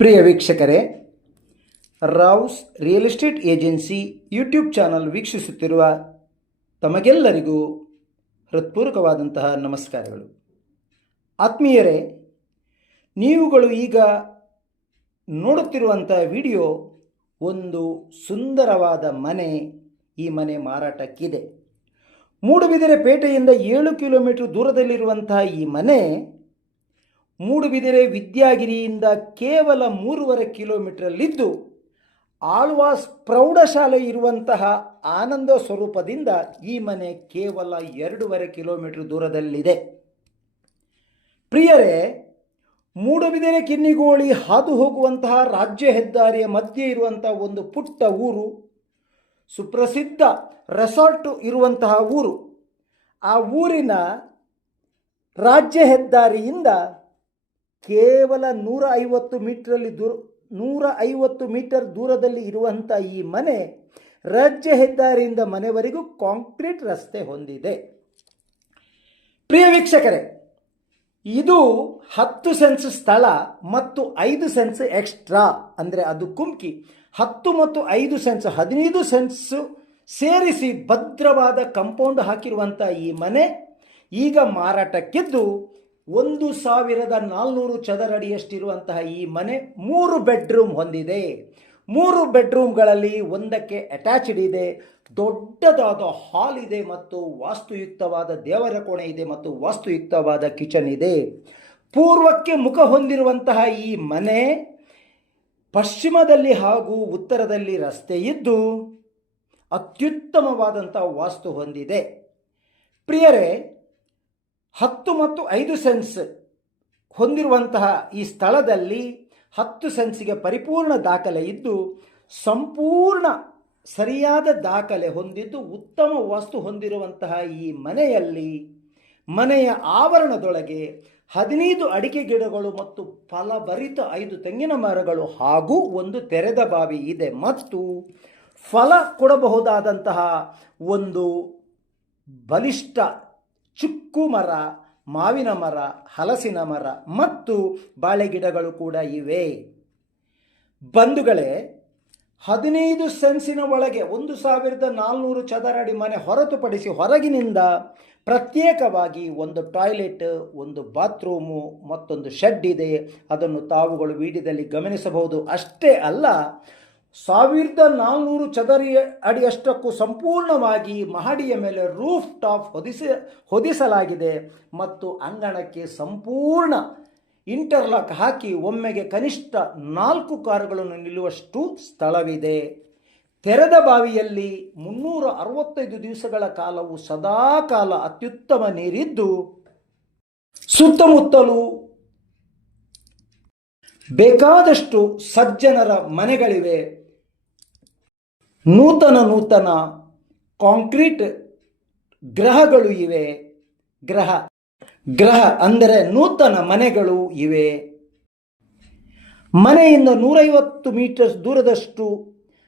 ಪ್ರಿಯ ವೀಕ್ಷಕರೇ, Rao's real estate agency YouTube channel ವೀಕ್ಷಿಸುತ್ತಿರುವ ತಮಗೆಲ್ಲರಿಗೂ ಹೃತ್ಪೂರ್ವಕವಾದಂತಹ ನಮಸ್ಕಾರಗಳು. ಆತ್ಮೀಯರೇ, ನೀವುಗಳು ಈಗ ನೋಡುತ್ತಿರುವಂಥ ವಿಡಿಯೋ ಒಂದು ಸುಂದರವಾದ ಮನೆ, ಈ ಮನೆ ಮಾರಾಟಕ್ಕಿದೆ. ಮೂಡುಬಿದಿರೆ ಪೇಟೆಯಿಂದ ಏಳು ಕಿಲೋಮೀಟರ್ ದೂರದಲ್ಲಿರುವಂತಹ ಈ ಮನೆ ಮೂಡುಬಿದಿರೆ ವಿದ್ಯಾಗಿರಿಯಿಂದ ಕೇವಲ ಮೂರುವರೆ ಕಿಲೋಮೀಟರಲ್ಲಿದ್ದು ಆಳ್ವಾಸ್ ಪ್ರೌಢಶಾಲೆ ಇರುವಂತಹ ಆನಂದ ಸ್ವರೂಪದಿಂದ ಈ ಮನೆ ಕೇವಲ ಎರಡೂವರೆ ಕಿಲೋಮೀಟರ್ ದೂರದಲ್ಲಿದೆ. ಪ್ರಿಯರೇ, ಮೂಡುಬಿದಿರೆ ಕಿನ್ನಿಗೋಳಿ ಹಾದು ಹೋಗುವಂತಹ ರಾಜ್ಯ ಹೆದ್ದಾರಿಯ ಮಧ್ಯೆ ಇರುವಂತಹ ಒಂದು ಪುಟ್ಟ ಊರು, ಸುಪ್ರಸಿದ್ಧ ರೆಸಾರ್ಟ್ ಇರುವಂತಹ ಊರು. ಆ ಊರಿನ ರಾಜ್ಯ ಹೆದ್ದಾರಿಯಿಂದ ಕೇವಲ ನೂರ ಐವತ್ತು ಮೀಟ್ರಲ್ಲಿ ದೂರ ನೂರ ಐವತ್ತು ಮೀಟರ್ ದೂರದಲ್ಲಿ ಇರುವಂಥ ಈ ಮನೆ ರಾಜ್ಯ ಹೆದ್ದಾರಿಯಿಂದ ಮನೆವರೆಗೂ ಕಾಂಕ್ರೀಟ್ ರಸ್ತೆ ಹೊಂದಿದೆ. ಪ್ರಿಯ ವೀಕ್ಷಕರೇ, ಇದು ಹತ್ತು ಸೆನ್ಸ್ ಸ್ಥಳ ಮತ್ತು ಐದು ಸೆನ್ಸ್ ಎಕ್ಸ್ಟ್ರಾ. ಅಂದರೆ ಅದು ಕುಮ್ಕಿ ಹತ್ತು ಮತ್ತು ಐದು ಸೆನ್ಸ್, ಹದಿನೈದು ಸೆನ್ಸ್ ಸೇರಿಸಿ ಭದ್ರವಾದ ಕಂಪೌಂಡ್ ಹಾಕಿರುವಂಥ ಈ ಮನೆ ಈಗ ಮಾರಾಟಕ್ಕಿದ್ದು ಒಂದು ಸಾವಿರದ ನಾಲ್ನೂರು ಚದರಡಿಯಷ್ಟಿರುವಂತಹ ಈ ಮನೆ ಮೂರು ಬೆಡ್ರೂಮ್ ಹೊಂದಿದೆ. ಮೂರು ಬೆಡ್ರೂಮ್ಗಳಲ್ಲಿ ಒಂದಕ್ಕೆ ಅಟ್ಯಾಚ್ಡ್ ಇದೆ. ದೊಡ್ಡದಾದ ಹಾಲ್ ಇದೆ ಮತ್ತು ವಾಸ್ತುಯುಕ್ತವಾದ ದೇವರ ಕೋಣೆ ಇದೆ ಮತ್ತು ವಾಸ್ತುಯುಕ್ತವಾದ ಕಿಚನ್ ಇದೆ. ಪೂರ್ವಕ್ಕೆ ಮುಖ ಹೊಂದಿರುವಂತಹ ಈ ಮನೆ ಪಶ್ಚಿಮದಲ್ಲಿ ಹಾಗೂ ಉತ್ತರದಲ್ಲಿ ರಸ್ತೆ ಇದ್ದು ಅತ್ಯುತ್ತಮವಾದಂಥ ವಾಸ್ತು ಹೊಂದಿದೆ. ಪ್ರಿಯರೇ ಹತ್ತು ಮತ್ತು ಐದು ಸೆನ್ಸ್ ಹೊಂದಿರುವಂತಹ ಈ ಸ್ಥಳದಲ್ಲಿ ಹತ್ತು ಸೆನ್ಸಿಗೆ ಪರಿಪೂರ್ಣ ದಾಖಲೆ ಇದ್ದು, ಸಂಪೂರ್ಣ ಸರಿಯಾದ ದಾಖಲೆ ಹೊಂದಿದ್ದು, ಉತ್ತಮ ವಸ್ತು ಹೊಂದಿರುವಂತಹ ಈ ಮನೆಯಲ್ಲಿ ಮನೆಯ ಆವರಣದೊಳಗೆ ಹದಿನೈದು ಅಡಿಕೆ ಗಿಡಗಳು ಮತ್ತು ಫಲಭರಿತ ಐದು ತೆಂಗಿನ ಮರಗಳು ಹಾಗೂ ಒಂದು ತೆರೆದ ಬಾವಿ ಇದೆ ಮತ್ತು ಫಲ ಕೊಡಬಹುದಾದಂತಹ ಒಂದು ಬಲಿಷ್ಠ ಚುಕ್ಕು ಮರ, ಮಾವಿನ ಮರ, ಹಲಸಿನ ಮರ ಮತ್ತು ಬಾಳೆ ಗಿಡಗಳು ಕೂಡ ಇವೆ. ಬಂಧುಗಳೇ, ಹದಿನೈದು ಸೆನ್ಸಿನ ಒಳಗೆ ಒಂದು ಸಾವಿರದ ನಾಲ್ನೂರು ಚದರಡಿ ಮನೆ ಹೊರತುಪಡಿಸಿ ಹೊರಗಿನಿಂದ ಪ್ರತ್ಯೇಕವಾಗಿ ಒಂದು ಟಾಯ್ಲೆಟ್, ಒಂದು ಬಾತ್ರೂಮು, ಮತ್ತೊಂದು ಶೆಡ್ ಇದೆ. ಅದನ್ನು ತಾವುಗಳು ವಿಡಿಯೋದಲ್ಲಿ ಗಮನಿಸಬಹುದು. ಅಷ್ಟೇ ಅಲ್ಲ ಸಾವಿರದ ನಾಲ್ನೂರು ಚದರಿ ಅಡಿಯಷ್ಟಕ್ಕೂ ಸಂಪೂರ್ಣವಾಗಿ ಮಹಡಿಯ ಮೇಲೆ ರೂಫ್ ಟಾಪ್ ಹೊದಿಸಿ ಹೊದಿಸಲಾಗಿದೆ ಮತ್ತು ಅಂಗಣಕ್ಕೆ ಸಂಪೂರ್ಣ ಇಂಟರ್ಲಾಕ್ ಹಾಕಿ ಒಮ್ಮೆಗೆ ಕನಿಷ್ಠ ನಾಲ್ಕು ಕಾರುಗಳನ್ನು ನಿಲ್ಲುವಷ್ಟು ಸ್ಥಳವಿದೆ. ತೆರೆದ ಬಾವಿಯಲ್ಲಿ ಮುನ್ನೂರ ಅರವತ್ತೈದು ದಿವಸಗಳ ಕಾಲವು ಸದಾಕಾಲ ಅತ್ಯುತ್ತಮ ನೀರಿದ್ದು, ಸುತ್ತಮುತ್ತಲೂ ಬೇಕಾದಷ್ಟು ಸಜ್ಜನರ ಮನೆಗಳಿವೆ. ನೂತನ ನೂತನ ಕಾಂಕ್ರೀಟ್ ಗ್ರಹಗಳು ಇವೆ. ಗ್ರಹ. ಗ್ರಹ ಅಂದರೆ ನೂತನ ಮನೆಗಳು ಇವೆ. ಮನೆಯಿಂದ ನೂರೈವತ್ತು ಮೀಟರ್ಸ್ ದೂರದಷ್ಟು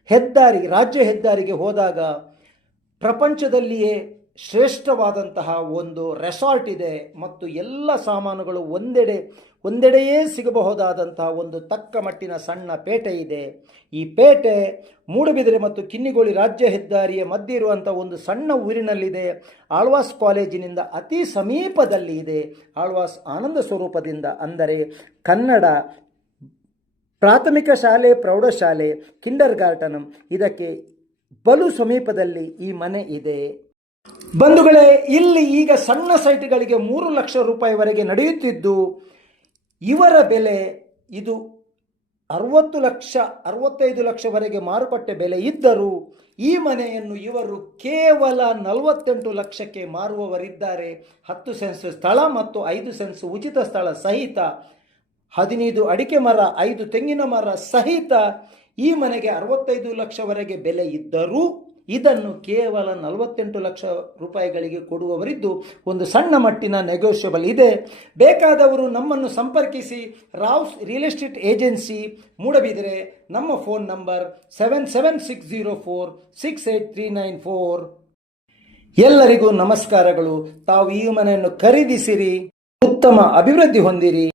ಹೆದ್ದಾರಿ, ರಾಜ್ಯ ಹೆದ್ದಾರಿಗೆ ಹೋದಾಗ ಪ್ರಪಂಚದಲ್ಲಿಯೇ ಶ್ರೇಷ್ಠವಾದಂತಹ ಒಂದು ರೆಸಾರ್ಟ್ ಇದೆ. ಮತ್ತು ಎಲ್ಲ ಸಾಮಾನುಗಳು ಒಂದೆಡೆ ಒಂದೆಡೆಯೇ ಸಿಗಬಹುದಾದಂತಹ ಒಂದು ತಕ್ಕ ಮಟ್ಟಿನ ಸಣ್ಣ ಪೇಟೆ ಇದೆ. ಈ ಪೇಟೆ ಮೂಡುಬಿದಿರೆ ಮತ್ತು ಕಿನ್ನಿಗೋಳಿ ರಾಜ್ಯ ಹೆದ್ದಾರಿಯ ಮಧ್ಯೆ ಇರುವಂಥ ಒಂದು ಸಣ್ಣ ಊರಿನಲ್ಲಿದೆ. ಆಳ್ವಾಸ್ ಕಾಲೇಜಿನಿಂದ ಅತಿ ಸಮೀಪದಲ್ಲಿ ಇದೆ. ಆಳ್ವಾಸ್ ಆನಂದ ಸ್ವರೂಪದಿಂದ ಅಂದರೆ ಕನ್ನಡ ಪ್ರಾಥಮಿಕ ಶಾಲೆ, ಪ್ರೌಢಶಾಲೆ ಕಿಂಡರ್ ಗಾರ್ಟನ್ ಇದಕ್ಕೆ ಬಲು ಸಮೀಪದಲ್ಲಿ ಈ ಮನೆ ಇದೆ. ಬಂಧುಗಳೇ, ಇಲ್ಲಿ ಈಗ ಸಣ್ಣ ಸೈಟ್ಗಳಿಗೆ ಮೂರು ಲಕ್ಷ ರೂಪಾಯಿವರೆಗೆ ನಡೆಯುತ್ತಿದ್ದು ಇವರ ಬೆಲೆ ಇದು ಅರವತ್ತು ಲಕ್ಷ, ಅರವತ್ತೈದು ಲಕ್ಷವರೆಗೆ ಮಾರುಕಟ್ಟೆ ಬೆಲೆ ಇದ್ದರೂ ಈ ಮನೆಯನ್ನು ಇವರು ಕೇವಲ ನಲವತ್ತೆಂಟು ಲಕ್ಷಕ್ಕೆ ಮಾರುವವರಿದ್ದಾರೆ. ಹತ್ತು ಸೆನ್ಸ್ ಸ್ಥಳ ಮತ್ತು ಐದು ಸೆನ್ಸ್ ಉಚಿತ ಸ್ಥಳ ಸಹಿತ, ಹದಿನೈದು ಅಡಿಕೆ ಮರ, ಐದು ತೆಂಗಿನ ಮರ ಸಹಿತ ಈ ಮನೆಗೆ ಅರವತ್ತೈದು ಲಕ್ಷವರೆಗೆ ಬೆಲೆ ಇದ್ದರೂ ಇದನ್ನು ಕೇವಲ ನಲವತ್ತೆಂಟು ಲಕ್ಷ ರೂಪಾಯಿಗಳಿಗೆ ಕೊಡುವವರಿದ್ದು ಒಂದು ಸಣ್ಣ ಮಟ್ಟಿನ ನೆಗೋಷಿಯಬಲ್ ಇದೆ. ಬೇಕಾದವರು ನಮ್ಮನ್ನು ಸಂಪರ್ಕಿಸಿ Rao's real estate agency Moodbidri ನಮ್ಮ phone number seven seven six zero four six eight three nine four ಎಲ್ಲರಿಗೂ ನಮಸ್ಕಾರಗಳು. ತಾವು ಈ ಮನೆಯನ್ನು ಖರೀದಿಸಿರಿ. ಉತ್ತಮ ಅಭಿವೃದ್ಧಿ ಹೊಂದಿರಿ.